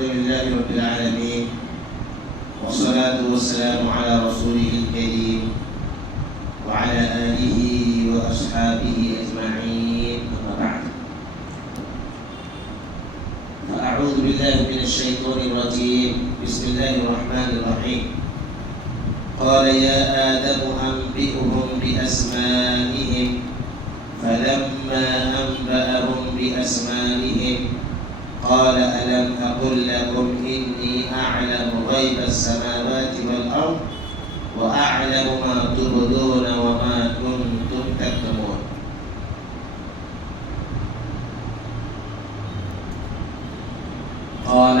الحمد لله رب العالمين والصلاة والسلام على رسوله الكريم وعلى آله وأصحابه أجمعين. أما بعد فأعوذ بالله من الشيطان الرجيم. بسم الله الرحمن الرحيم. قال يا آدم أنبئهم بأسمائهم فلما أنبأهم بأسمائهم قال ألم أقل لكم إني أعلم غيب السماوات والأرض وأعلم ما تبدون وما كنتم تكتمون. قال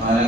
قال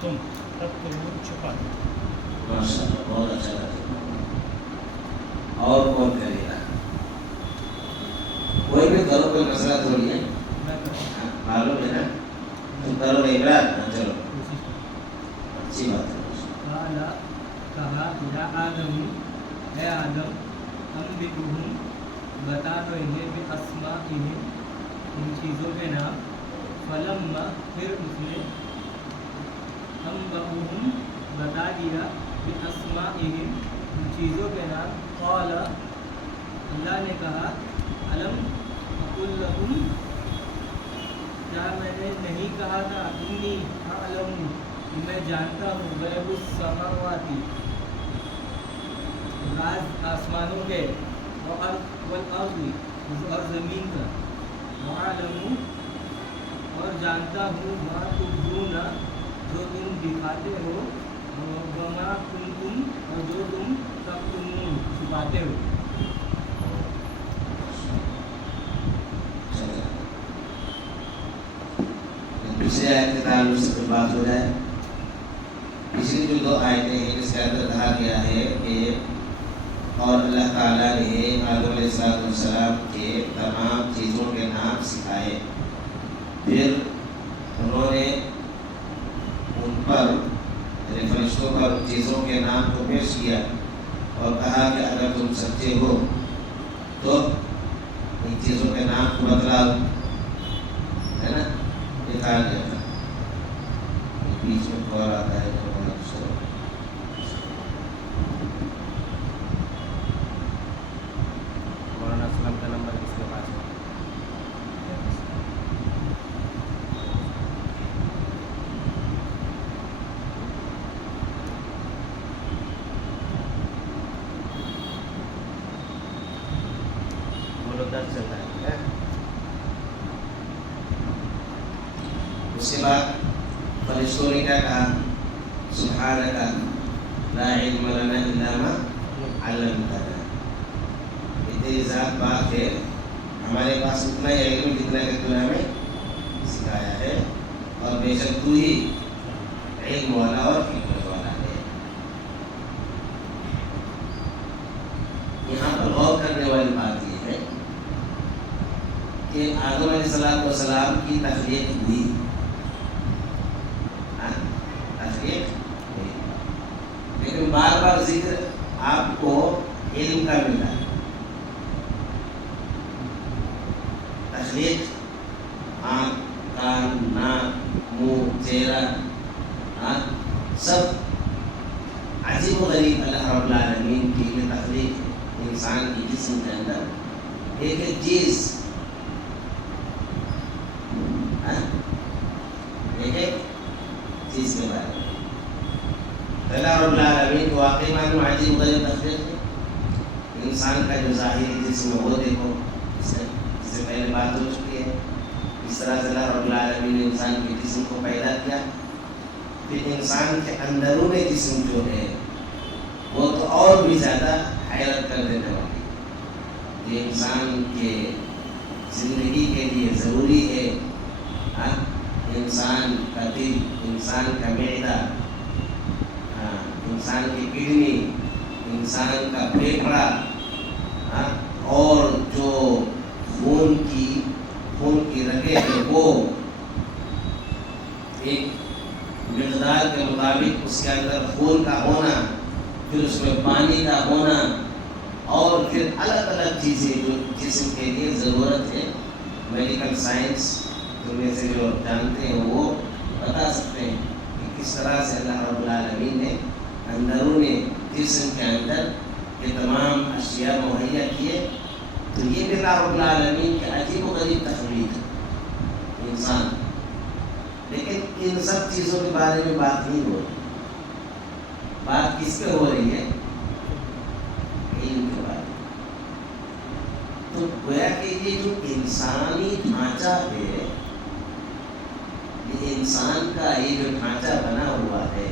تم تکتمون چھپاتے ہو. ماشاء اللہ بہت اچھا لگا. اور کون کرے گا؟ کوئی بھی کرو، کوئی مسئلہ تھوڑی ہے. معلوم ہے نا؟ تم کرو گے عمران. چلو اچھی بات ہے. قال کہا یا آدم اے آدم انبئہم بتا دو انہیں باسمائہم ان چیزوں کے نام. فلما پھر اس نے انبئہم بتا دیا باسمائہم ان چیزوں کے نام. قال اللہ نے کہا الم اقل لکم کیا میں نے نہیں کہا تھا انی اعلم کہ میں جانتا ہوں غیب السماواتی راز آسمانوں کے والارض اور زمین کا. وعلم اور جانتا ہوں ما تبدون جو تم دکھاتے ہو. وما کنتم اور جو تم تکتمون چھپاتے ہو. دوسرے آیت کے تعلق سے کوئی بات ہو جائے. پچھلی جو دو آیتیں ہیں اس کے اندر کہا گیا ہے کہ اور اللہ تعالیٰ نے آدم علیہ السلام کے تمام چیزوں کے نام سکھائے. پھر انہوں نے ان پر یعنی فرشتوں پر چیزوں کے نام کو پیش کیا اور کہا کہ اگر تم سچے ہو تو ان چیزوں کے نام کو بتلاؤ. ہے نا؟ یہ کہا گیا تھا. بیچ میں کال آتا ہے تو مولانا اسلم کا نمبر کس کے پاس ہے؟ بولو درد چلتا ہے. اس کے بعد فرشتوں نے کیا کہا؟ سبحانک لا علم لنا الا ما علمتنا. تیری ذات بات ہے، ہمارے پاس اتنا ہی علم جتنا کہ تو نے ہمیں سکھایا ہے، اور بے شک تو ہی علم والا اور حکمت والا ہے. یہاں پر غور کرنے والی بات یہ ہے کہ آدم علیہ السلام کی تخلیق ہوئی. لیکن بار بار ذکر آپ کو علم کا ملتا ہے. تخلیق آنکھ، کان، ناک، منہ، چہرہ سب عجیب و غریب اللہ رب العالمین کی یہ تخلیق ہے. انسان کی جسم کے اندر ایک ایک چیز کے بارے میں اللہ رب العالمین کو واقعی معلوم عجیب غریب تخلیق ہے. انسان کا جو ظاہری جسم ہے وہ دیکھو، اس سے پہلے بات ہو چکی ہے. اس طرح سے اللہ رب العالمین نے انسان کے جسم کو پیدا کیا. پھر انسان کے اندرون جسم جو ہے وہ تو اور بھی زیادہ حیرت کر دینے والی. یہ انسان کے زندگی کے لیے ضروری ہے. انسان کا دل، انسان کا معدہ، انسان کی کڈنی، انسان کا پھیپھڑا، اور جو خون کی رگیں ہیں وہ ایک مقدار کے مطابق اس کے اندر خون کا ہونا، پھر اس میں پانی کا ہونا، اور پھر الگ الگ چیزیں جو جسم کے لیے ضرورت ہے. میڈیکل سائنس میں سے جو جانتے ہیں وہ بتا سکتے ہیں کہ کس طرح سے اللہ رب العالمین نے اندرون جسم کے اندر یہ تمام اشیاء مہیا کیے. تو یہ بھی اللہ رب العالمین کی عجیب و غریب تخلیق ہے انسان. لیکن ان سب چیزوں کے بارے میں بات نہیں ہو رہی. بات کس پہ ہو رہی ہے؟ علم کے بارے میں. تو گویا کہ یہ جو انسانی ڈھانچہ ہے، یہ انسان کا یہ جو ڈھانچہ بنا ہوا ہے،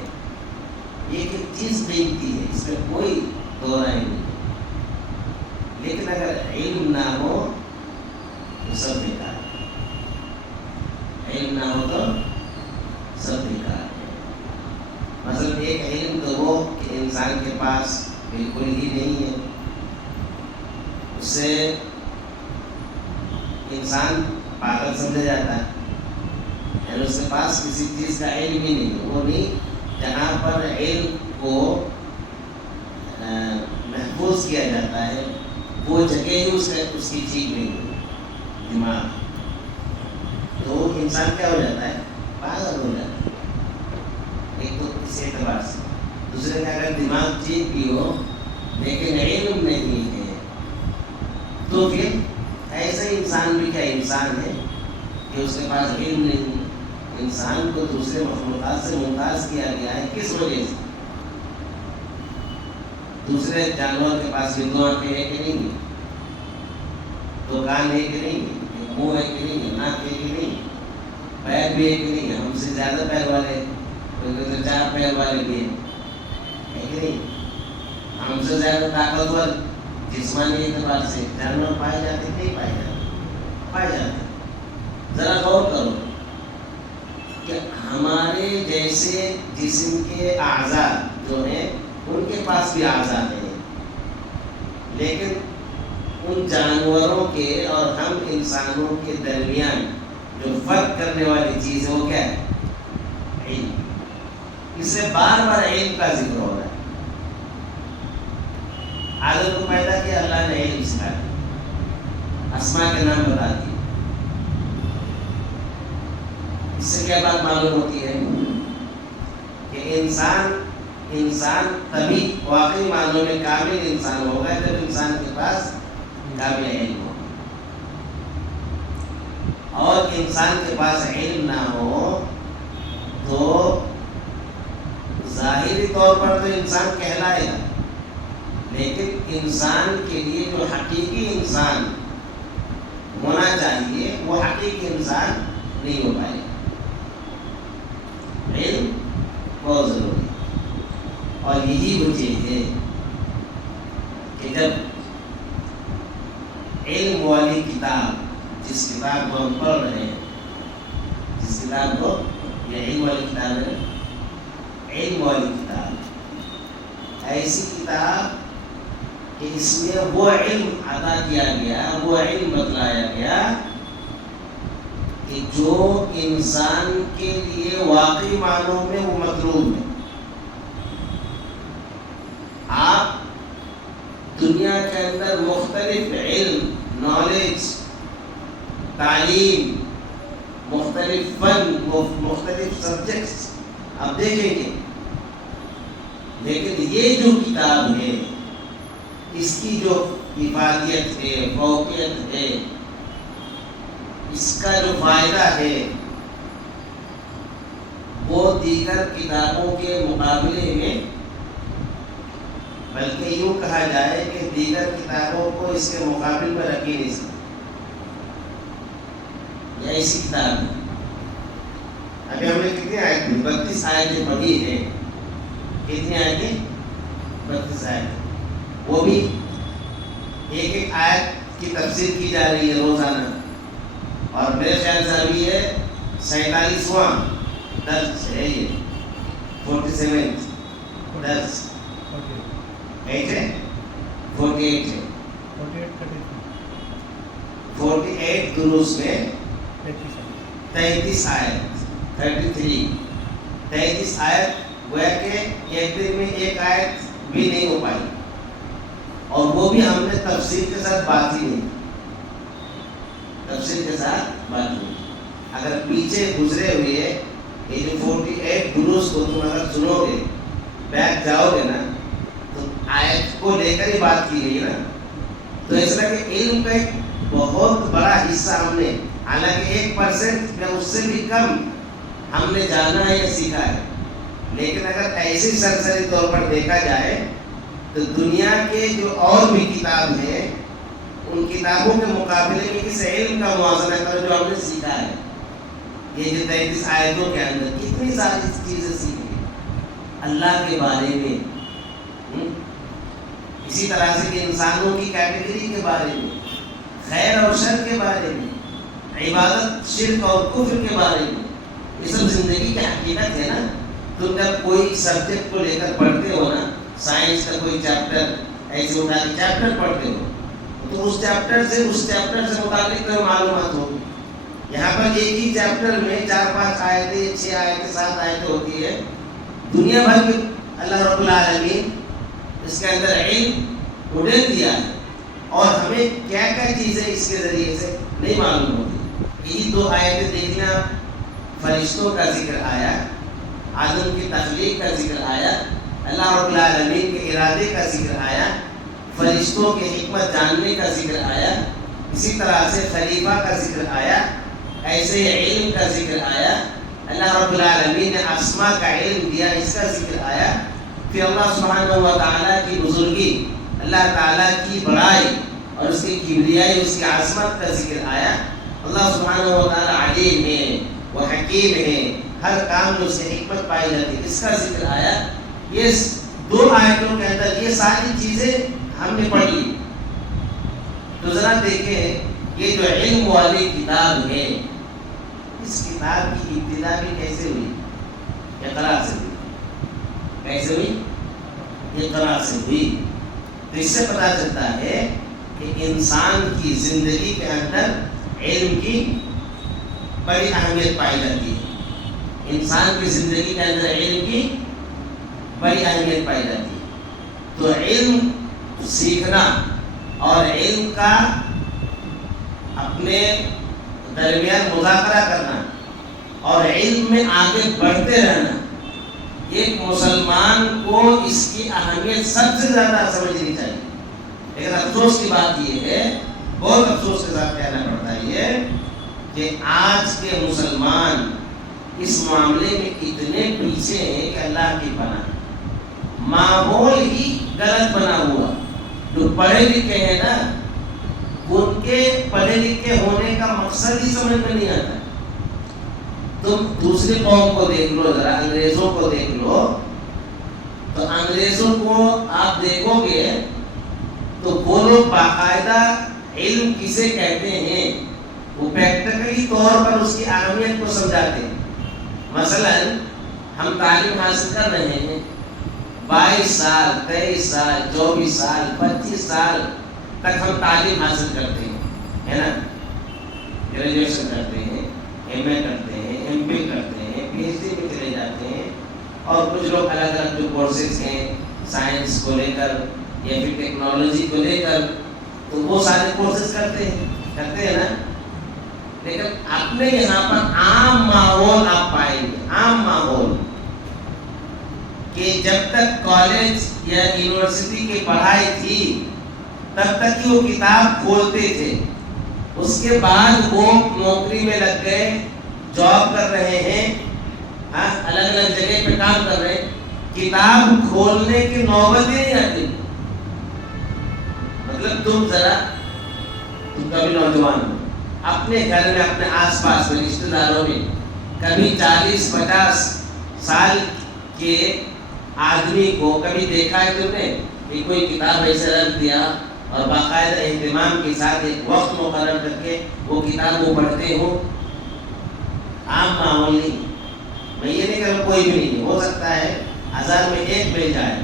یہ ایک چیز قیمتی ہے، اس میں کوئی دو رائے نہیں. لیکن اگر علم نہ ہو تو سب بیکار ہے. علم نہ ہو تو سب بیکار ہے. ایک علم تو وہ کہ انسان کے پاس بالکل ہی نہیں ہے، اس سے انسان پاگل سمجھا جاتا ہے، یعنی اس کے پاس کسی چیز کا علم ہی نہیں ہے، وہ نہیں جہاں پر علم کو محفوظ کیا جاتا ہے وہ جگہ ہی اس کی ٹھیک نہیں ہوتی دماغ، تو انسان کیا ہو جاتا ہے؟ پاگل ہو جاتا ہے، ایک تو اس اعتبار سے، دوسرے کا اگر دماغ ٹھیک بھی ہو لیکن علم نہیں ہے تو پھر ایسا انسان بھی کیا انسان ہے کہ اس کے پاس علم نہیں ہے۔ انسان کو دوسرے مخلوقات سے ممتاز کیا گیا ہے کس وجہ سے؟ دوسرے جانور کے پاس بھی دو آنکھیں ہے کہ نہیں ہے، دو کان ہے کہ نہیں ہے، منہ ہے کہ نہیں ہے، ناک ہے کہ نہیں ہے، پیر بھی ہے کہ نہیں ہے، ہم سے زیادہ پیر والے، کوئی 4 پیر والے بھی ہے کہ نہیں، ہم سے زیادہ طاقتور جسمانی اعتبار سے جانور پائے جاتے نہیں پائے جاتے؟ پائے جاتے۔ ذرا غور کرو کہ ہمارے جیسے جسم کے اعضاء جو ہیں ان کے پاس بھی اعضاء ہیں، لیکن ان جانوروں کے اور ہم انسانوں کے درمیان جو فرق کرنے والی چیز ہے وہ کیا ہے؟ علم۔ اس سے بار بار علم کا ذکر ہو رہا ہے۔ آدم کو پیدا کیا اللہ نے علم سکھا دیا، اسماء کے نام بتا دیے۔ اس سے کیا بات معلوم ہوتی ہے کہ انسان تبھی واقعی معنوں میں کامل انسان ہوگا جب انسان کے پاس کامل علم ہو، اور انسان کے پاس علم نہ ہو تو ظاہری طور پر تو انسان کہلائے گا، لیکن انسان کے لیے جو حقیقی انسان ہونا چاہیے وہ حقیقی انسان نہیں ہو پائے گا۔ علم بہت ضروری ہے، اور یہی وجہ ہے کہ جب علم والی کتاب، جس کتاب کو ہم پڑھ رہے ہیں، جس کتاب کو یہ علم والی کتاب ہے، علم والی کتاب ایسی کتاب کہ اس میں وہ علم عطا کیا گیا، وہ علم بتلایا گیا کہ جو انسان کے لیے واقعی معنوں میں وہ مطلوب ہے۔ آپ دنیا کے اندر مختلف علم، نالج، تعلیم، مختلف فن، مختلف سبجیکٹس آپ دیکھیں گے، لیکن یہ جو کتاب ہے اس کی جو افادیت ہے، فوقیت ہے، اس کا جو فائدہ ہے وہ دیگر کتابوں کے مقابلے میں، بلکہ یوں کہا جائے کہ دیگر کتابوں کو اس کے مقابل میں رکھ ہی نہیں سکتے۔ یہ ایسی کتاب ہے، ابھی ہم نے کتنی آیتیں 32 آیتیں پڑھی ہیں، کتنی آیتیں؟ 32 آیتیں، وہ بھی ایک ایک آیت کی تفسیر کی جا رہی ہے روزانہ، اور میرے خیال سے ابھی ہے 47واں درس ہے، یہ 47 درس 8 ہے، 48 ہے، 48 دروس میں 33 آیت، 33 آیت، گویا کہ ایک دن میں ایک آیت بھی نہیں ہو پائی، اور وہ بھی ہم نے تفسیر کے ساتھ بات ہی نہیں، تفسیر کے ساتھ بات نہیں۔ اگر پیچھے گزرے ہوئے یہ جو 48 دروس کو تم اگر سنو گے، بیٹھ جاؤ گے نا، تو آیت کو لے کر ہی بات کی گئی نا، تو اس طرح کہ علم کا ایک بہت بڑا حصہ ہم نے، حالانکہ 1% یا اس سے بھی کم ہم نے جانا ہے یا سیکھا ہے، لیکن اگر ایسی سرسری طور پر دیکھا جائے تو دنیا کے جو اور بھی کتاب ہیں ان کتابوں کے مقابلے میں اس علم کا موازنہ کرو جو ہم نے سیکھا ہے۔ یہ جو 33 آیتوں کے اندر کتنی ساری چیزیں سیکھی اللہ کے بارے میں، اسی طرح سے کہ انسانوں کی کیٹیگری کے بارے میں، خیر اور شر کے بارے میں، عبادت، شرک اور کفر کے بارے میں، یہ سب زندگی کی حقیقت ہے نا۔ تم جب کوئی سبجیکٹ کو لے کر پڑھتے ہو نا، سائنس کا کوئی چیپٹر ایسے اٹھا کے چیپٹر پڑھتے ہو، تو اس چیپٹر سے متعلق معلومات ہوگی. یہاں پر ایک ہی چیپٹر میں 4-5 آیتیں، 6 آیتیں، 7 آیتیں ہوتی ہے. دنیا بھر کے اللہ رب العالمین اس کے اندر علم اڑیل دیا ہے، اور ہمیں کیا کیا چیزیں اس کے ذریعے سے نہیں معلوم ہوتی. یہی 2 آیتیں دیکھنا، فرشتوں کا ذکر آیا، آدم کی تخلیق کا ذکر آیا، اللہ رب العالمین کے ارادے کا ذکر آیا، فرشتوں کے حکمت جاننے کا ذکر آیا، اسی طرح سے خلیفہ کا ذکر آیا، ایسے ہی علم کا ذکر آیا. اللہ رب العالمین نے اسماء کا علم دیا، اس کا ذکر آیا. پھر اللہ سبحانہ و تعالیٰ کی بزرگی، اللہ تعالیٰ کی بڑائی اور اس کی کبریائی، اس کی عظمت کا ذکر آیا. اللہ سبحانہ و تعالیٰ علیم ہے، وہ حکیم ہے، ہر کام میں اس کی حکمت پائی جاتی ہے، اس کا ذکر آیا. یہ 2 آیتوں کے اندر یہ ساری چیزیں ہم نے پڑھ لی. تو ذرا دیکھیں یہ جو علم والی کتاب ہے، اس کتاب کی ابتدا بھی کیسے ہوئی؟ اقرا سے ہوئی. کیسے ہوئی؟ اقرا سے ہوئی. تو اس سے پتہ چلتا ہے کہ انسان کی زندگی کے اندر علم کی بڑی اہمیت پائی جاتی ہے. انسان کی زندگی کے اندر علم کی بڑی اہمیت پائی جاتی ہے. تو علم سیکھنا اور علم کا اپنے درمیان مذاکرہ کرنا اور علم میں آگے بڑھتے رہنا، ایک مسلمان کو اس کی اہمیت سب سے زیادہ سمجھنی چاہیے. لیکن افسوس کی بات یہ ہے، بہت افسوس کے ساتھ کہنا پڑتا ہے کہ آج کے مسلمان اس معاملے میں اتنے پیچھے ہیں کہ اللہ کی پناہ. ماحول ہی غلط بنا ہوا. جو پڑھے لکھے ہیں نا، ان کے پڑھے لکھے ہونے کا مقصد ہی سمجھ میں نہیں آتا. تم دوسری قوم کو دیکھ لو، ذرا انگریزوں کو دیکھ لو، تو انگریزوں کو آپ دیکھو گے تو وہ لوگ باقاعدہ علم کسے کہتے ہیں وہ پریکٹیکلی طور پر اس کی اہمیت کو سمجھاتے ہیں. مثلا ہم تعلیم حاصل کر رہے ہیں، 22 سال 23 سال 24 سال 25 سال تک ہم تعلیم حاصل کرتے ہیں، ہے نا. گریجویشن کرتے ہیں، ایم اے کرتے ہیں، ایم پی کرتے ہیں، پی ایچ ڈی میں چلے جاتے ہیں، اور کچھ لوگ الگ الگ جو کورسز ہیں سائنس کو لے کر یا پھر ٹیکنالوجی کو لے کر، تو وہ سارے کورسز کرتے ہیں نا. لیکن اپنے یہاں پر عام ماحول آپ پائیں گے، عام ماحول، کہ جب تک کالج یا یونیورسٹی کی پڑھائی تھی تب تک ہی وہ کتاب کھولتے تھے. اس کے بعد وہ نوکری میں لگ گئے، جاب کر رہے ہیں، الگ الگ جگہ پہ کام کر رہے ہیں، کتاب کھولنے کی نوبت ہی نہیں آتی. مطلب تم کبھی نوجوان ہو، اپنے گھر میں، اپنے آس پاس میں، رشتہ داروں میں کبھی 40-50 سال کے آدمی کو کبھی دیکھا ہے تم نے کہ کوئی کتاب ایسے رکھ دیا اور باقاعدہ اہتمام کے ساتھ ایک وقت مقرر کر کے وہ کتاب وہ پڑھتے ہو؟ عام ماحول نہیں. میں یہ نہیں کہہ رہا کوئی بھی نہیں، ہو سکتا ہے 1000 میں 1 مل جائے،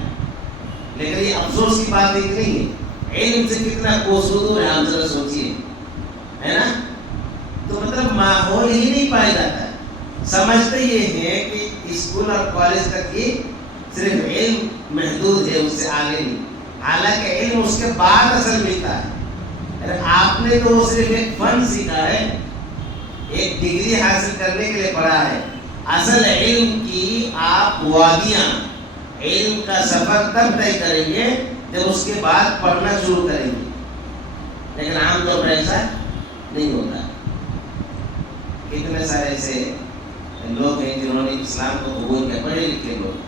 لیکن یہ افسوس کی بات ایک نہیں ہے. علم سے کتنا کوسودور ہے آپ ذرا سوچیے، ہے نا. تو مطلب ماحول ہی نہیں پایا جاتا ہے. سمجھتے یہ ہے کہ اسکول اور کالج تک ہی صرف علم محدود ہے، اس سے آگے نہیں. حالانکہ علم اس کے بعد اصل ملتا ہے. آپ نے تو وہ صرف ایک فن سیکھا ہے، ایک ڈگری حاصل کرنے کے لیے پڑھا ہے. اصل علم کی آپ وادیاں، علم کا سفر تب طے کریں گے جب اس کے بعد پڑھنا شروع کریں گے. لیکن عام طور پر ایسا نہیں ہوتا. کتنے سارے ایسے لوگ ہیں جنہوں نے اسلام کو قبول کیا، پڑھے لکھے لوگ.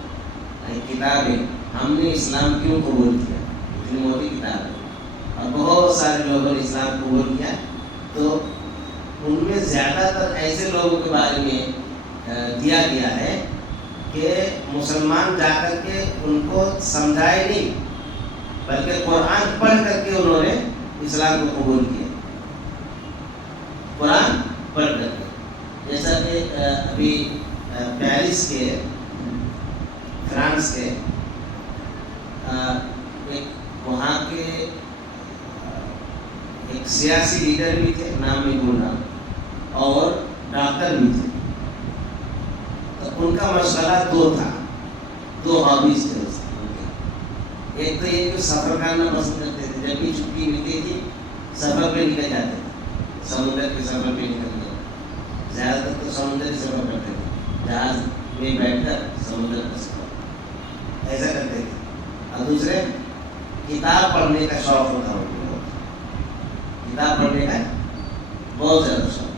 کتابیں ہم نے اسلام کیوں قبول کیا، اتنی موٹی کتاب ہے، اور بہت سارے لوگوں نے اسلام قبول کیا. تو ان میں زیادہ تر ایسے لوگوں کے بارے میں دیا گیا ہے کہ مسلمان جا کر کے ان کو سمجھائے نہیں، بلکہ قرآن پڑھ کر کے انہوں نے اسلام کو قبول کیا. قرآن پڑھ کر کے، جیسا کہ ابھی پیرس کے فرانس کے ایک وہاں کے ایک سیاسی لیڈر بھی تھے، نام میں بھول رہا ہوں، اور ڈاکٹر بھی تھے. تو ان کا مشغلہ دو تھا، دو ہابیز تھے اس کے. ایک تو یہ کہ سفر کرنا پسند کرتے تھے، جب بھی چھٹی ملتی تھی سفر پہ نکل جاتے تھے، سمندر کے سفر پہ نکل گئے. زیادہ تر تو سمندر ہی سفر کرتے تھے، جہاز میں بیٹھ کر سمندر کا سفر ایسا کرتے تھے. اور دوسرے کتاب پڑھنے کا شوق ہوتا ان کو، کتاب پڑھنے کا بہت زیادہ شوق.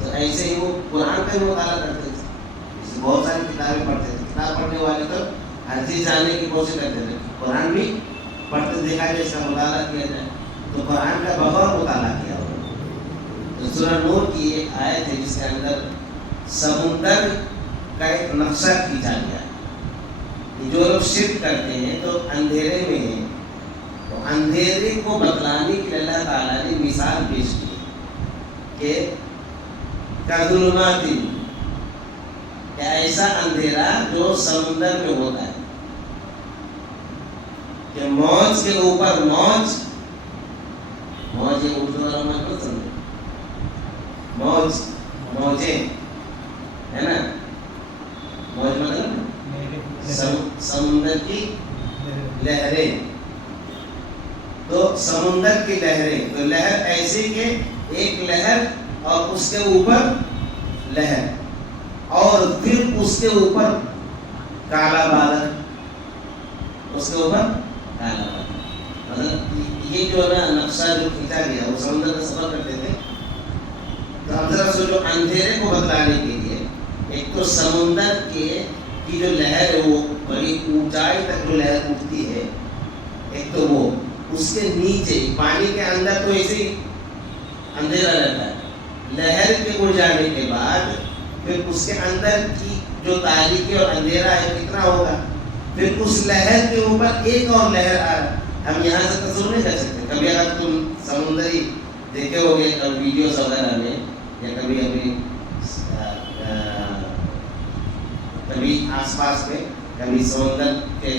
تو ایسے ہی وہ قرآن کا بھی مطالعہ کرتے تھے، بہت ساری کتابیں پڑھتے تھے. کتاب پڑھنے والے تو ہر چیز جاننے کی کوشش کرتے تھے. قرآن بھی پڑھتے دیکھا کہ اس کا مطالعہ کیا جائے، تو قرآن کا بغور مطالعہ کیا انہوں نے. تو سورہ نور کی ایک آیت ہے جس کے اندر سمندر کا ایک نقشہ کھینچا گیا. جو لوگ شرک کرتے ہیں تو اندھیرے میں ہیں، تو اندھیرے کو بتلانے کے لیے اللہ تعالیٰ نے مثال پیش کی کہ کظلمات، کہ ایسا اندھیرا جو سمندر میں ہوتا ہے، کہ موج کے اوپر موج، موج یہ اردو والا مت سمجھے، موج موجیں ہے نا، موج مطلب سمندر کی لہریں. تو سمندر کی لہریں، تو لہر ایسی کہ ایک لہر اور اس کے اوپر لہر، اور پھر اس کے اوپر کالا بادل، اس کے اوپر کالا بادل. مطلب یہ جو نا نقشہ جو کھینچا گیا، وہ سمندر کا سفر کرتے تھے. تو اب ذرا سوچو، اندھیرے کو بتلانے کے لیے ایک تو سمندر کی جو لہر ہے وہ بڑی اونچائی تک جو لہر اٹھتی ہے، ایک تو وہ، اس کے نیچے پانی کے اندر تو ایسے ہی اندھیرا رہتا ہے. لہر کے اڑ جانے کے بعد پھر اس کے اندر کی جو تاریکی اور اندھیرا ہے کتنا ہوگا. پھر اس لہر کے اوپر ایک اور لہر آ رہا. ہم یہاں سے تصور نہیں کر سکتے. کبھی اگر تم سمندری دیکھے ہوگے ویڈیوز وغیرہ میں، یا کبھی آس پاس میں کبھی سمندر کے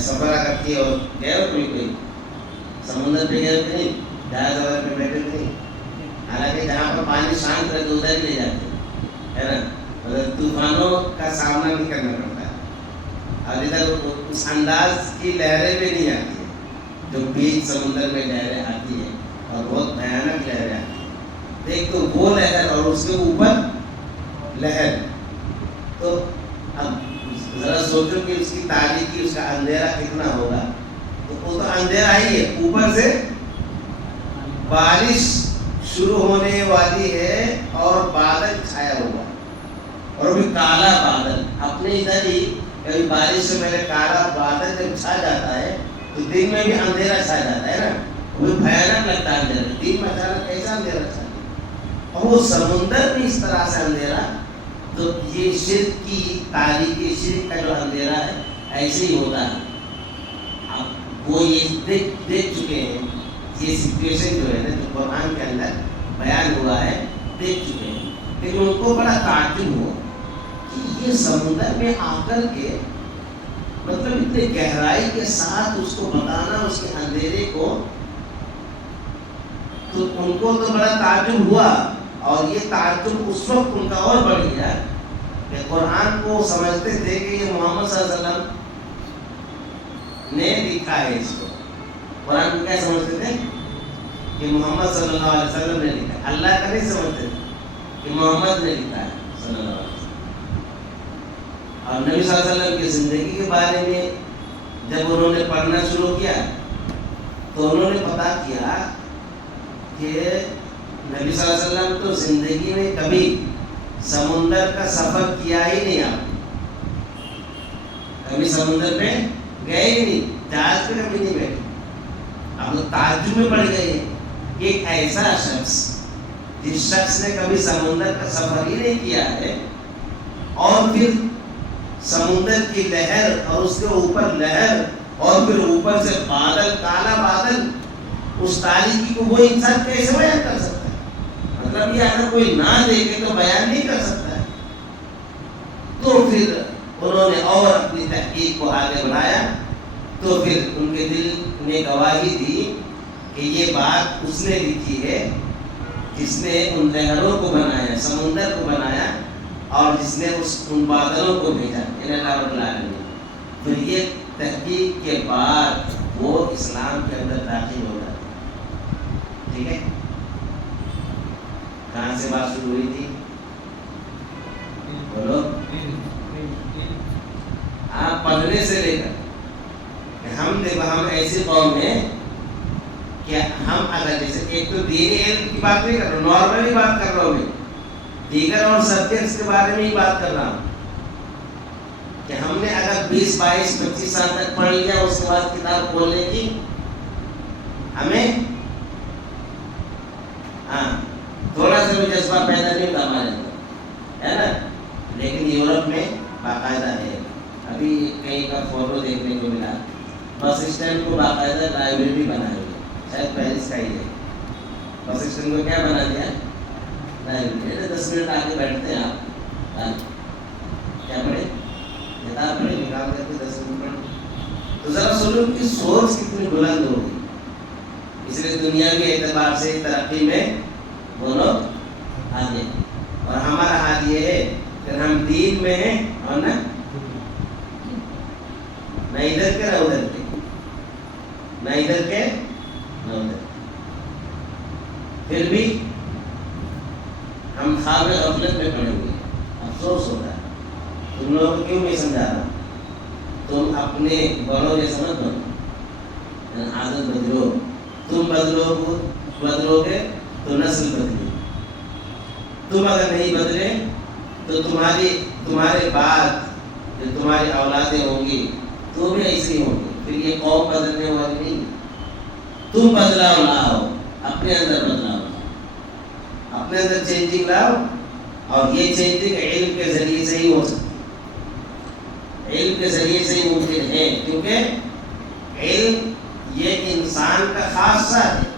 سفر اگر کیے اور گئے ہو کوئی سمندر پہ گئے کہ نہیں، جہاز وغیرہ پہ بیٹھے نہیں. حالانکہ جہاں پر پانی شانت رہے تو ادھر ہی لے جاتے ہے نا، مطلب طوفانوں کا سامنا نہیں کرنا پڑتا ہے. اور ادھر اس انداز کی لہریں بھی نہیں آتی ہیں جو بیچ سمندر میں لہریں آتی ہیں، اور بہت بھیانک لہریں آتی ہیں. ایک تو وہ لہر اور اس کے اوپر لہر. تو اب ذرا سوچو کہ اس کی تاریکی، اس کا اندھیرا کتنا ہوگا. تو وہ تو اندھیرا ہی ہے، اوپر سے بارش شروع ہونے والی ہے اور بادل چھایا ہوا، اور ابھی کالا بادل. اپنے ادھر ہی کبھی بارش سے پہلے کالا بادل جب چھا جاتا ہے تو دن میں بھی اندھیرا چھا جاتا ہے نا، وہ بھیانک لگتا ہے اندھیرا. دن میں اچانک کیسا اندھیرا چھا جاتا، اور وہ سمندر بھی اس طرح سے اندھیرا. تو یہ شرک کی تاریخی، شرک کا جو اندھیرا ہے ایسے ہی ہوتا ہے. اب وہ یہ دیکھ چکے ہیں، یہ سچویشن جو ہے نا جو قرآن کے اندر بیان ہوا ہے، دیکھ چکے ہیں. لیکن ان کو بڑا تعجب ہوا کہ یہ سمندر میں آ کر کے مطلب اتنے گہرائی کے ساتھ اس کو بتانا، اس کے اندھیرے کو. تو ان کو تو بڑا تعجب ہوا، اور یہ تعجب اس وقت ان کا اور بڑھ گیا کہ قرآن کو سمجھتے تھے کہ یہ محمد صلی اللہ علیہ وسلم نے لکھا ہے. اس کو قرآن کو کیا سمجھتے تھے کہ محمد صلی اللہ علیہ وسلم نے لکھا ہے. اللہ کا نہیں سمجھتے تھے کہ محمد نے لکھا ہے صلی اللہ علیہ وسلم. اور نبی صلی اللہ علیہ وسلم کی زندگی کے بارے میں جب انہوں نے پڑھنا شروع کیا تو انہوں نے پتا کیا کہ نبی صلی اللہ علیہ وسلم تو زندگی میں کبھی سمندر کا سفر کیا ہی نہیں. آپ کبھی سمندر میں گئے ہی نہیں، جہاز پہ کبھی نہیں بیٹھے. آپ لوگ تعجب میں پڑ گئے کہ ایک ایسا شخص جس شخص نے کبھی سمندر کا سفر ہی نہیں کیا ہے، اور پھر سمندر کی لہر اور اس کے اوپر لہر، اور پھر اوپر سے بادل، کالا بادل، اس تاریکی کو وہ انسان کیسے بیان کر سکتا ہے؟ مطلب یہ اگر کوئی نہ دیکھے تو بیان نہیں کر سکتا ہے. تو پھر انہوں نے اور اپنی تحقیق کو آگے بڑھایا تو پھر ان کے دل نے گواہی دی کہ یہ بات اس نے لکھی ہے جس نے ان لہروں کو بنایا، سمندر کو بنایا، اور جس نے ان بادلوں کو بھیجا، اللہ رب العالمین۔ پھر یہ تحقیق کے بعد وہ اسلام کے اندر داخل ہو جاتا ہے۔ ٹھیک ہے، کہاں سے بات شروع ہوئی تھی؟ بولو۔ آپ پڑھنے سے لے کر ہم ایسی قوم ہیں کہ ہم اگر جیسے ایک تو دینی علم کی بات نہیں کر رہا ہوں، نارملی بات کر رہا ہوں میں، دیگر اور سبجیکٹس کے بارے میں ہی بات کر رہا ہوں کہ ہم نے اگر 20 22 25 سال تک پڑھ لیا، اس کے بعد کتاب کھولنے کی ہمیں تھوڑا سا بھی جذبہ پیدا نہیں ہوتا ہمارے اندر، ہے نا؟ لیکن یورپ میں باقاعدہ ہے، ابھی کہیں کا فوٹو دیکھنے کو ملا، بس اسٹینڈ کو باقاعدہ لائبریری بنائی ہوئی ہے، شاید پیرس کا ہی ہے۔ بس اسٹینڈ کو کیا بنا دیا؟ لائبریری۔ 10 منٹ آ کے بیٹھتے ہیں آپ، کیا پڑھے؟ کتاب پڑھے، نکال کر کے 10 منٹ پڑھے، تو ذرا سنو ان کی سوچ کتنی بلند ہوگی۔ اس لیے دنیاوی اعتبار سے ترقی میں وہ لوگ آگے، اور ہمارا حال یہ ہے کہ ہم دین میں ہیں اور نہ ادھر کے نہ ادھر کے، نہ ادھر کے نہ ادھر۔ پھر بھی ہم خواب غفلت میں پڑے ہوئے ہیں، افسوس ہوتا ہے۔ تم لوگوں کو کیوں نہیں سمجھا رہا؟ تم اپنے بڑوں جیسا مت بنو، عادت بدلو۔ تم بدلو گے تو نسل بدلے، تم اگر نہیں بدلے تو تمہارے بعد جو تمہاری اولادیں ہوں گی تو بھی ایسی ہوں گی، پھر یہ قوم بدلنے والی نہیں۔ تم بدلاؤ لاؤ، اپنے اندر بدلاؤ لاؤ، اپنے اندر چینجنگ لاؤ، اور یہ چینجنگ علم کے ذریعے سے ہی ہو سکتی ہے، علم کے ذریعے سے ہی ممکن ہے، کیونکہ علم یہ انسان کا خاصہ ہے۔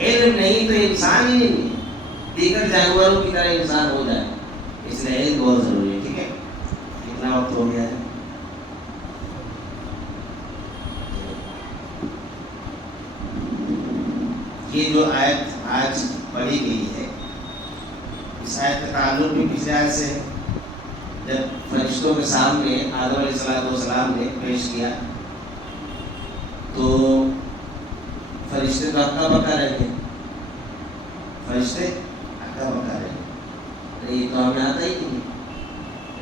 علم نہیں تو انسان ہی نہیں ہے، دیگر جانوروں کی طرح انسان ہو جائے، اس لیے علم بہت ضروری ہے۔ ٹھیک ہے، کتنا وقت ہو گیا ہے؟ یہ جو آیت آج پڑھی گئی ہے، اس آیت کا تعلق بھی پچھلے آیت سے ہے۔ جب فرشتوں کے سامنے آدم علیہ السلام نے پیش کیا تو فرشتے تو ہکا بکا رہے ہیں، فرشتے ہکا بکا رہے ہیں، یہ تو ہمیں آتا ہی نہیں۔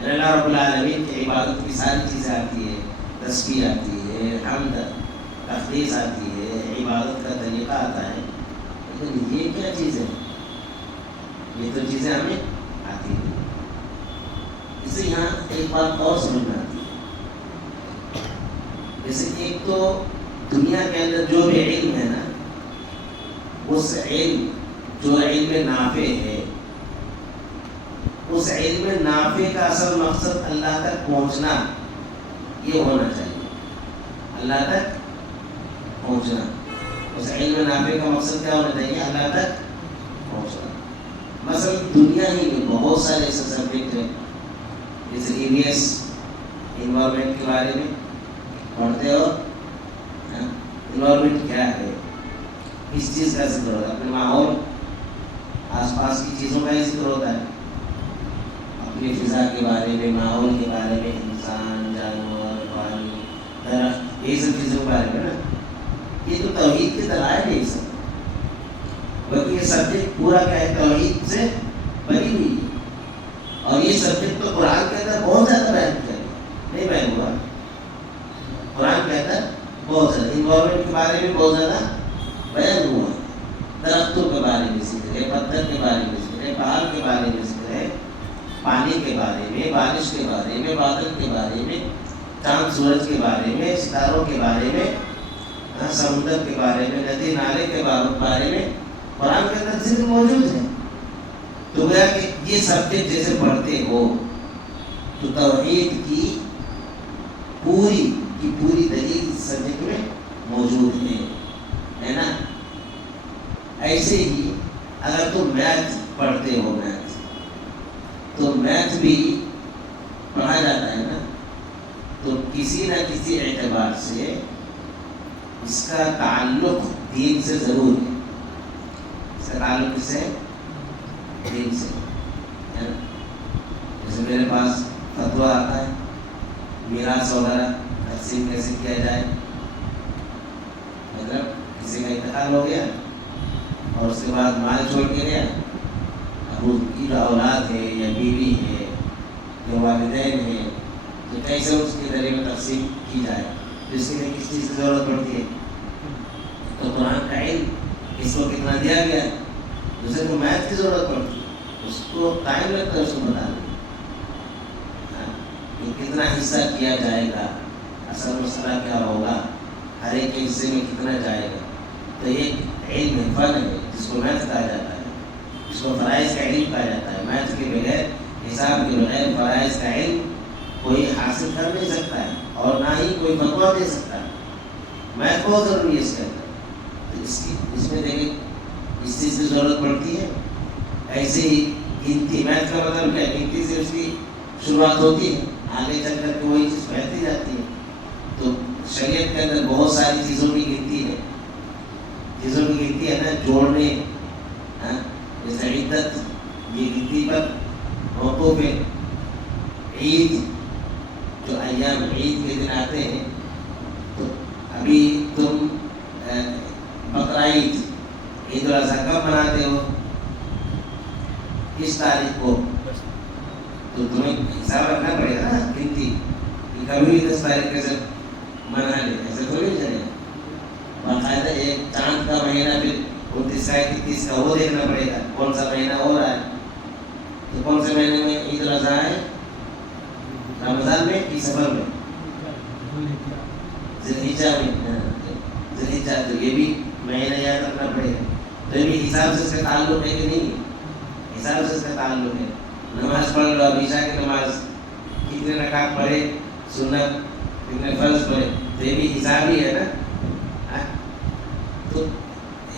اللہ رب العالمین کی عبادت کی ساری چیزیں آتی ہے، تسبیح آتی ہے، حمد تقدیس آتی ہے، عبادت کا طریقہ آتا ہے، لیکن یہ کیا چیز ہے؟ یہ تو چیزیں ہمیں آتی ہیں۔ اسے یہاں ایک بات اور سمجھنا آتی ہے، جیسے ایک تو دنیا کے اندر جو بھی علم ہے نا، اس علم جو علم نافع ہے، اس علم نافع کا اصل مقصد اللہ تک پہنچنا یہ ہونا چاہیے، اللہ تک پہنچنا۔ اس علم نافع کا مقصد کیا ہونا چاہیے؟ اللہ تک پہنچنا۔ مثلا دنیا ہی میں بہت سارے ایسے سبجیکٹ ہیں، جیسے EVS انوائرمنٹ کے بارے میں پڑھتے ہو، انوائرمنٹ کیا ہے، کس چیز کا ذکر ہوتا ہے؟ اپنے ماحول، آس پاس کی چیزوں کا ہی ذکر ہوتا ہے، اپنی فضا کے بارے میں، ماحول کے بارے میں، انسان، جانور، پانی، درخت، یہ سب چیزوں کے بارے میں نا۔ یہ تو توحید کے دلائل ہے، یہ سب، بلکہ یہ سبجیکٹ پورا کیا ہے؟ توحید سے بنی ہوئی ہے، اور یہ سبجیکٹ تو قرآن کے اندر بہت زیادہ بیان کیا گیا، نہیں بیان ہوا؟ قرآن کے اندر بہت زیادہ انوائرمنٹ کے بارے میں بہت زیادہ بیان ہوا، درختوں کے بارے میں ذکر ہے، پتھر کے بارے میں ذکر ہے، پہاڑ کے بارے میں ذکر ہے، پانی کے بارے میں، بارش کے بارے میں، بادل کے بارے میں، چاند سورج کے بارے میں، ستاروں کے بارے میں، سمندر کے بارے میں، ندی نالے کے بارے میں قرآن کے اندر ذکر موجود ہے۔ تو گویا کہ یہ سبجیکٹ جیسے پڑھتے ہو تو توحید کی پوری دلیل سبجیکٹ میں موجود ہے نا۔ ایسے ہی اگر تم میتھ پڑھتے ہو، میتھ تو میتھ بھی پڑھا جاتا ہے نا، کسی نہ کسی اعتبار سے اس کا تعلق دین سے ضرور ہے. اس کا تعلق کس سے؟ دین سے. جیسے میرے پاس فتویٰ آتا ہے میراث وغیرہ تقسیم کیسے کیا جائے. مطلب کسی کا انتقال ہو گیا اور اس کے بعد مال چھوڑ کے گیا, اب اس کی اولاد ہے یا بیوی ہے یا والدین ہیں, تو کیسے اس کے ذریعے میں تقسیم کی جائے, جس کے لیے کس چیز کی ضرورت پڑتی ہے. تو قرآن کا علم اس کو کتنا دیا گیا ہے. دوسرے کو میتھ کی ضرورت پڑتی ہے, اس کو ٹائم لگتا ہے اس کو بتا دیں کہ کتنا حصہ کیا جائے گا, اصل مسئلہ کیا ہوگا, ہر ایک کے حصے میں کتنا جائے گا. تو یہ علم ہے, فن ہے, جس کو میتھ کہا جاتا ہے, اس کو فرائض کا علم کہا جاتا ہے. میتھ کے بغیر, حساب کے بغیر فرائض کا علم کوئی حاصل کر نہیں سکتا ہے اور نہ ہی کوئی فتویٰ دے سکتا ہے. میتھ بہت ضروری ہے اس کے اندر. تو اس میں دیکھیں اس چیز کی ضرورت پڑتی ہے. ایسے ہی گنتی, میتھ کا مطلب کیا ہے, گنتی سے اس کی شروعات ہوتی ہے, آگے چل کر کے وہی چیز بڑھتی جاتی ہے. تو شریعت کے اندر بہت ساری چیزوں کی گنتی ہے. چیزوں کی گنتی ہے نا, جوڑنے, جیسے عدت, یہ گنتی پر موقوف ہے. عید, جو ایام عید کے دن آتے ہیں, تو ابھی تم بقرعید, عید الاضحیٰ کب مناتے ہو, کس تاریخ کو, تو تمہیں حساب رکھنا پڑے گا نا گنتی, کہ کبھی بھی 10 تاریخ کے ساتھ منا لے, ایسے تھوڑی چلے. باقاعدہ ایک چاند کا مہینہ, پھر 29 کا 31 کا, وہ دیکھنا پڑے گا کون سا مہینہ ہو رہا ہے. تو کون سے مہینے میں عید الاضحیٰ ہے, رمضان میں کہ سفر میں, ذوالحجہ میں. ذوالحجہ, تو یہ بھی مہینہ یاد رکھنا پڑے گا. تو یہ بھی حساب سے اس کا تعلق ہے کہ نہیں, حساب سے اس کا تعلق ہے. نماز پڑھ لو, اب عشاء کی نماز کتنے رکعت پڑھے, سنت کتنے فرض پڑھے, تو یہ بھی حساب ہی ہے نا. تو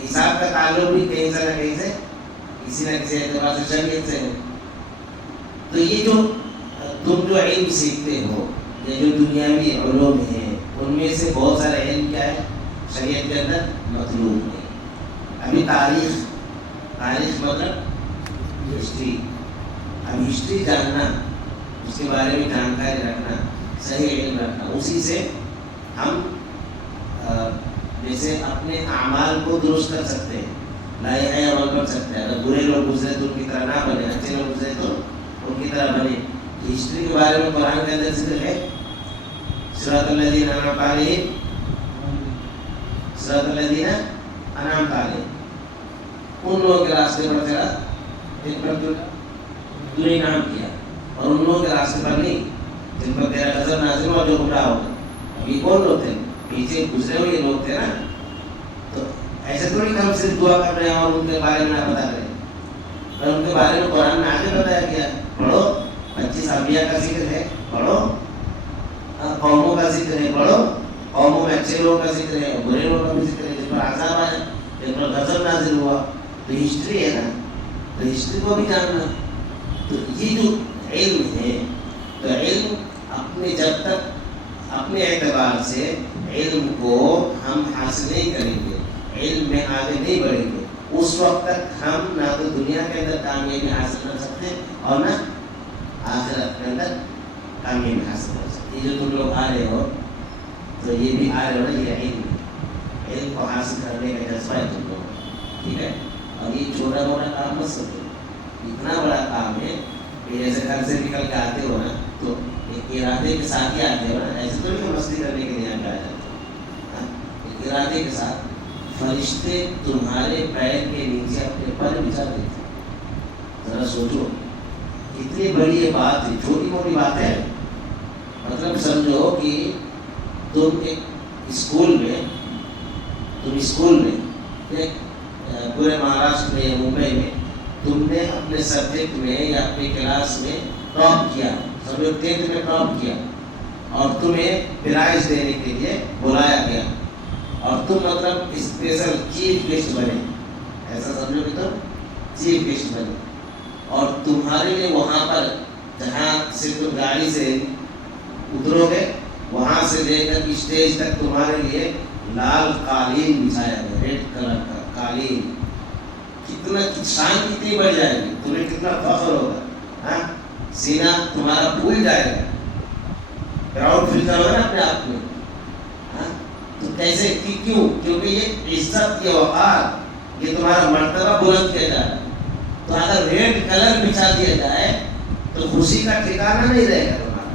حساب کا تعلق بھی کہیں سے نہ کہیں سے, کسی نہ کسی اعتبار سے شریعت سے ہے. تو یہ جو تم جو علم سیکھتے ہو, یہ جو دنیاوی علوم ہیں, ان میں سے بہت سارے علم کیا ہے, شریعت کے اندر مطلوب ہے. ابھی تاریخ مطلب ہسٹری. اب ہسٹری جاننا, اس کے بارے میں جانکاری رکھنا, صحیح علم رکھنا, اسی سے ہم جیسے اپنے اعمال کو درست کر سکتے ہیں, لائحہ عمل کر سکتے ہیں. اگر برے لوگ گزرے تو ان کی طرح نہ بنے, اچھے لوگ گزرے تو ان کی طرح بنے. ہسٹری کے بارے میں قرآن کے اندر ذکر ہے, صراط الذین انعمت علیہم, صراط الذین انعمت علیہم, ان لوگوں کے راستے پر چلا جن پر تو نے انعام کیا, اور ان لوگوں کے راستے پر نہیں جن پر تیرا غضب نازل ہوا, جو گمراہ ہو گئے. ابھی کون لوگ تھے, پیچھے گزرے ہوئے لوگ تھے نا. تو ایسے تھوڑی کہ ہم صرف دعا کر رہے ہیں اور ان کے بارے میں نہ بتا رہے ہیں, پر ان کے بارے میں قرآن میں آگے بتایا گیا. پڑھو, 25 انبیاء کا ذکر ہے, پڑھو. قوموں کا ذکر ہے, پڑھو. قوموں میں اچھے لوگوں کا ذکر ہے, برے لوگوں کا بھی ذکر ہے, جن پر عذاب آیا, جن پر غضب نازل ہوا. تو ہسٹری ہے نا, تو ہسٹری کو بھی جاننا. تو یہ جو علم ہے, تو علم اپنے جب تک اپنے اعتبار سے علم کو ہم حاصل نہیں کریں گے, علم میں آگے نہیں بڑھیں گے, اس وقت تک ہم نہ تو دنیا کے اندر کامیابی حاصل کر سکتے اور نہ آخرت کے اندر کامیابی حاصل کر سکتے. یہ جو تم لوگ آ رہے ہو, تو یہ بھی آ رہے ہو نا, یہ علم کو حاصل کرنے کا جذبہ ہے تم لوگ, ٹھیک ہے. اور یہ چھوٹا موٹا کام مت سمجھو, اتنا بڑا کام ہے کہ جیسے گھر سے نکل کے آتے ہو نا, تو ارادے کے ساتھ ہی آتے ہو نا. ایسے تو نہیں مستی کرنے کے لیے آ جاتے ہو, ارادے کے ساتھ. فرشتے تمہارے پیر کے نیچے اپنے پر بچھا دیتے. ذرا سوچو, اتنی بڑی یہ بات ہے, چھوٹی موٹی بات ہے. مطلب سمجھو کہ تم ایک اسکول میں پورے مہاراشٹر میں یا ممبئی میں تم نے اپنے سبجیکٹ میں یا اپنے کلاس میں ٹاپ کیا, سمجھو 10th میں ٹاپ کیا, اور تمہیں پرائز دینے کے لیے بلایا گیا, اور تم مطلب اسپیشل چیف گیسٹ بنے. ایسا سمجھو کہ تم چیف گیسٹ بنے, اور تمہارے لیے وہاں پر جہاں سے تم گاڑی سے اترو گے وہاں سے لے کر اسٹیج تک تمہارے لیے لال قالین بچھایا گیا، ریڈ کلر کا قالین. کتنا شان کتنی بڑھ جائے گی، تمہیں کتنا فخر ہوگا. ہاں سینہ تمہارا پھول جائے گا، پراؤڈ فیل کرو نا اپنے آپ میں. تو کیسے کیوں؟ کیونکہ یہ عزت، یہ وقار، یہ تمہارا مرتبہ بلند کیا جا رہا ہے. تو اگر ریڈ کلر بچھا دیا جائے تو خوشی کا ٹھکانہ نہیں رہے گا تمہارا.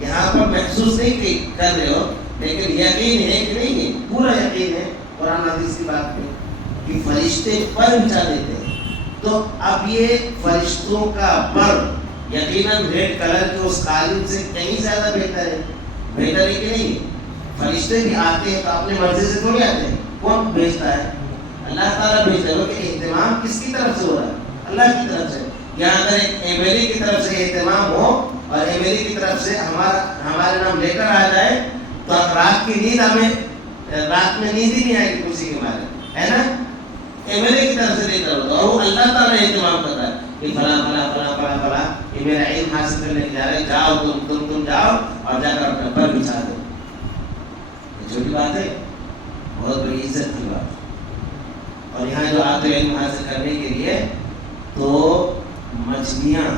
یہاں پر محسوس نہیں کر رہے ہو، لیکن یقین ہے کہ نہیں ہے، پورا یقین ہے قرآن حدیث کی بات میں کہ فرشتے پر بچھا دیتے ہیں. تو اب یہ فرشتوں کا پر یقیناً ریڈ کلر کے اس قالین سے کہیں زیادہ بہتر ہے. بہتر ہے کہ نہیں؟ فرشتے بھی آتے ہیں تو اپنے مرضی سے تھوڑی آتے ہیں. کون بھیجتا ہے؟ اللہ تعالیٰ بھیجتا ہے. کہ اہتمام کس کی طرف سے ہو رہا ہے؟ اللہ کی طرف سے. یہاں اگر ایک ایم ایل اے کی طرف سے اہتمام ہو اور ایم ایل اے کی طرف سے ہمارے نام لیٹر آ جائے تو رات کی نیند رات میں نیند ہی نہیں آئے گی کسی کے بارے، ہے نا. ایم ایل اے کی طرف سے لیٹر ہوتا ہے اور وہ اللہ تعالیٰ اہتمام کرتا ہے کہ فلاں فلاں فلاں فلاں فلاں یہ میرا علم حاصل کرنے کے جا رہے ہیں، جاؤ تم جاؤ اور جا کر اپنے پر بچھا دو. یہ چھوٹی بات ہے، بہت بڑی عزت کی بات. اور یہاں جو آتے ہیں علم حاصل کرنے کے لیے تو مچھلیاں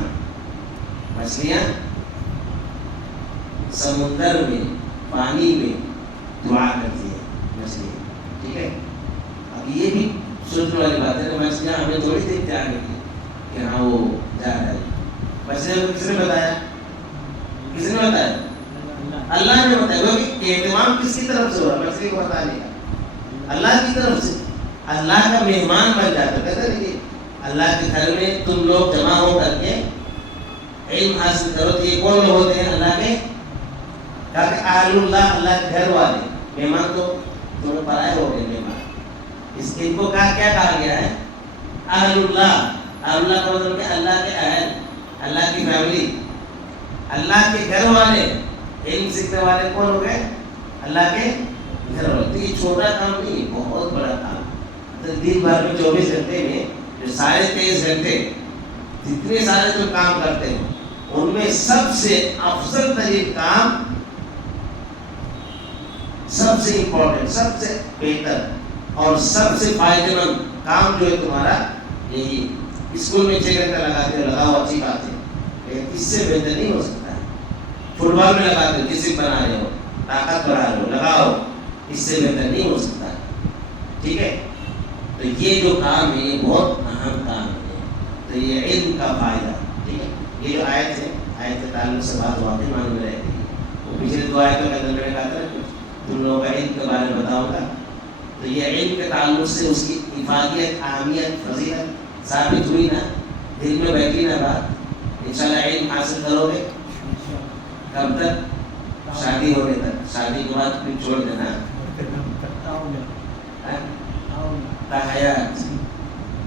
سمندر میں، پانی میں دعا کرتی ہیں مچھلیاں. ٹھیک ہے. اب یہ بھی سوچنے والی بات ہے کہ مچھلیاں ہمیں تھوڑی دیکھتے آ گئی کہ ہاں وہ جا رہا ہے. مچھلیوں کو کس نے بتایا؟ اللہ نے بتایا. کیونکہ اہتمام کس کی طرف سے ہو رہا ہے؟ مچھلی کو بتانے کا اللہ کی طرف سے. اللہ کا مہمان بن جاتا ہے. کہتے ہیں کہ اللہ کے گھر میں تم لوگ جمع ہو کر کے علم حاصل کرو تو یہ کون لوگ ہوتے ہیں؟ اللہ کے کہا کہ اہل اللہ، اللہ کے گھر والے. مہمان تو تمہیں پرائے ہو گئے مہمان. اس ان کو کیا کہا گیا ہے؟ اہل اللہ. اہل اللہ کا مطلب کہ اللہ کے اہل، اللہ کی فیملی، اللہ کے گھر والے. علم سیکھنے والے کون ہو گئے؟ اللہ کے گھر والے. تو یہ چھوٹا کام نہیں، بہت بڑا کام. تو دن بھر میں 24 گھنٹے میں جو 23.5 گھنٹے جتنے سارے جو کام کرتے ہیں ان میں سب سے افضل ترین کام، سب سے امپورٹنٹ، سب سے بہتر اور سب سے فائدہ مند کام جو ہے تمہارا یہی. اسکول میں 6 گھنٹہ لگاتے ہو، لگاؤ، اچھی بات ہے، لیکن اس سے بہتر نہیں ہو سکتا ہے. فٹ بال میں لگاتے ہو، کسی بنا رہے ہو، طاقت بڑھا رہے ہو، لگاؤ، اس سے بہتر نہیں ہو سکتا. ٹھیک ہے. تو یہ جو کام ہے یہ بہت اہم کام ہے. تو یہ علم کا فائدہ. ٹھیک ہے. یہ جو آیت ہے، آیت کے تعلق سے بات واقعی معلوم میں رہتی ہے. وہ پچھلے 2 آیتوں کے اندر میں نے کہا تھا کہ تم لوگوں کا علم کے بارے میں بتاؤں گا. تو یہ علم کے تعلق سے اس کی افادیت، اہمیت، فضیلت ثابت ہوئی نا، دل میں بیٹھی نا بات. انشاءاللہ علم حاصل کرو گے. کب تک؟ شادی ہونے تک. شادی کے بعد پھر چھوڑ دینا. تا حیات،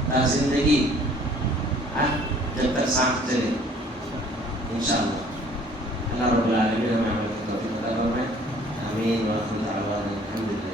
تا زندگی، جب تک سانس چلے انشاءاللہ. اللہ رب العالمین ہمیں عمل کی توفیق عطا فرمائے. آمین. وآخر دعوانا الحمدللہ.